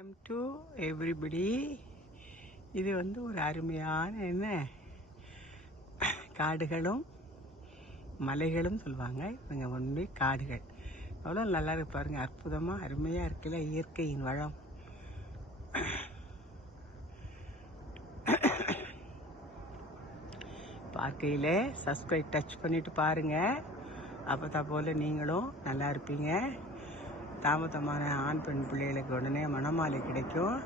Welcome to everybody. இது ஒரு அருமையான காடுகளும் மலைகளும் சொல்லுவாங்க. இவங்க ஒன்றுமே காடுகள். அவ்வளோ நல்லா இருக்கு பாருங்க, அற்புதமாக அருமையாக இருக்குல்ல இயற்கையின் வளம். பார்க்கையில் சப்ஸ்கிரைப் டச் பண்ணிட்டு பாருங்க. அப்போ போல் நீங்களும் நல்லா இருப்பீங்க. தாமதமான ஆண் பெண் பிள்ளைகளுக்கு உடனே மணமாலை கிடைக்கும்.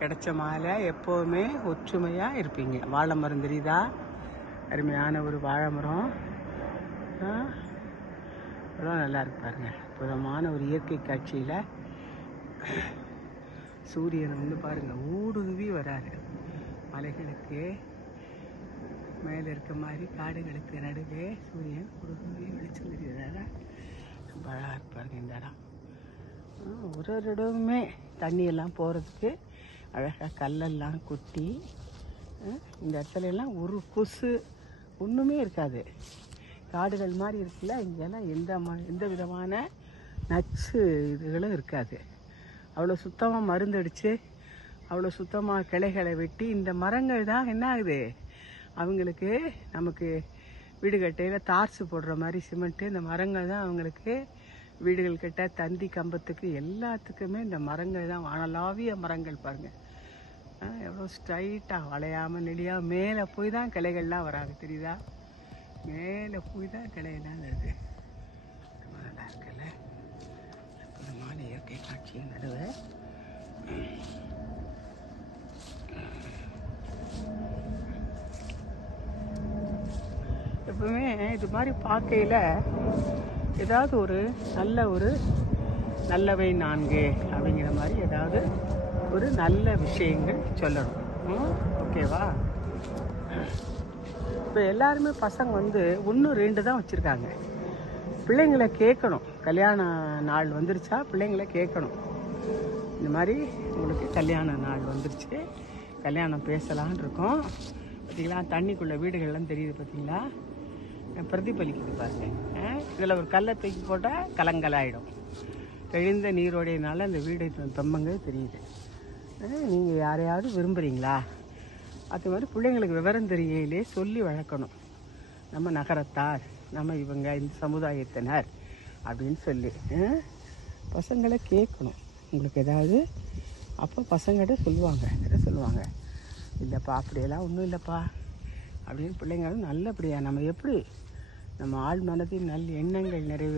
கிடைச்ச மாலை எப்போவுமே ஒற்றுமையாக இருப்பீங்க. வாழை மரம் தெரியுதா? அருமையான ஒரு வாழை மரம். அவ்வளோ நல்லா இருக்கு பாருங்க. அற்புதமான ஒரு இயற்கை காட்சியில் சூரியன் பாருங்க ஊடுருவி வராரு. மலைகளுக்கு மேலே இருக்க மாதிரி காடுகளுக்கு நடுவே சூரியன் ஊடுருவி வெளிச்சம் தெரியுதாரா? ரொம்ப அழகாக இருப்பாருங்க இந்த இடம். ஒரு இடமுமே தண்ணியெல்லாம் போகிறதுக்கு அழகாக கல்லெல்லாம் கொட்டி இந்த இடத்துல எல்லாம் ஒரு கொசு ஒன்றுமே இருக்காது. காடுகள் மாதிரி இருக்குல்ல, இங்கெல்லாம் எந்த விதமான நச்சு இதுகளும் இருக்காது. அவ்வளோ சுத்தமாக மருந்தடிச்சு அவ்வளோ சுத்தமாக கிளைகளை வெட்டி இந்த மரங்கள் தான் என்ன ஆகுது அவங்களுக்கு, நமக்கு வீடு கட்டையில் தார்சு போடுற மாதிரி சிமெண்ட்டு, இந்த மரங்கள் தான் அவங்களுக்கு வீடுகள் கட்ட தந்தி கம்பத்துக்கு எல்லாத்துக்குமே இந்த மரங்கள் தான். வானலாவிய மரங்கள் பாருங்கள், எவ்வளோ ஸ்ட்ரைட்டாக வளையாமல் நெளியாக மேலே போய் தான் கிளைகள்லாம் வராது தெரியுதா? மேலே போய் தான் கிளையெல்லாம் வருது. ரொம்ப நல்லா இருக்குல்ல, அற்புதமான இயற்கை காட்சியின் நடுவே எப்பவுமே இது மாதிரி பார்க்கையில் ஏதாவது ஒரு நல்லவை நான்கு அப்படிங்கிற மாதிரி ஏதாவது ஒரு நல்ல விஷயங்கள் சொல்லணும். ஓகேவா? இப்போ எல்லாருமே பசங்க 1 2 தான் வச்சுருக்காங்க. பிள்ளைங்களை கேட்கணும். கல்யாண நாள் வந்துருச்சா பிள்ளைங்களை கேட்கணும். இந்த மாதிரி உங்களுக்கு கல்யாண நாள் வந்துருச்சு, கல்யாணம் பேசலான் இருக்கோம். பார்த்தீங்களா, தண்ணிக்குள்ளே வீடுகள்லாம் தெரியுது பார்த்தீங்களா? பிரதிபலிக்குது பாருங்க. இதில் ஒரு கல்லை தூக்கி போட்டால் கலங்கலாயிடும். தெளிந்த நீரோடையினால அந்த வீடு தொம்பங்க தெரியுது. நீங்கள் யாரையாவது விரும்புகிறீங்களா? அது மாதிரி பிள்ளைங்களுக்கு விவரம் தெரியலே சொல்லி வளர்க்கணும். நம்ம நகரத்தார், நம்ம இவங்க இந்த சமுதாயத்தினர் அப்படின்னு சொல்லி பசங்களை கேட்கணும். உங்களுக்கு ஏதாவது அப்போ பசங்கள்கிட்ட சொல்லுவாங்க, இல்லைப்பா அப்படியெல்லாம் ஒன்றும் இல்லைப்பா அப்படின்னு. பிள்ளைங்களும் நல்லபடியாக நம்ம எப்படி நம்ம ஆள் மனதின் எண்ணங்கள் நிறைவே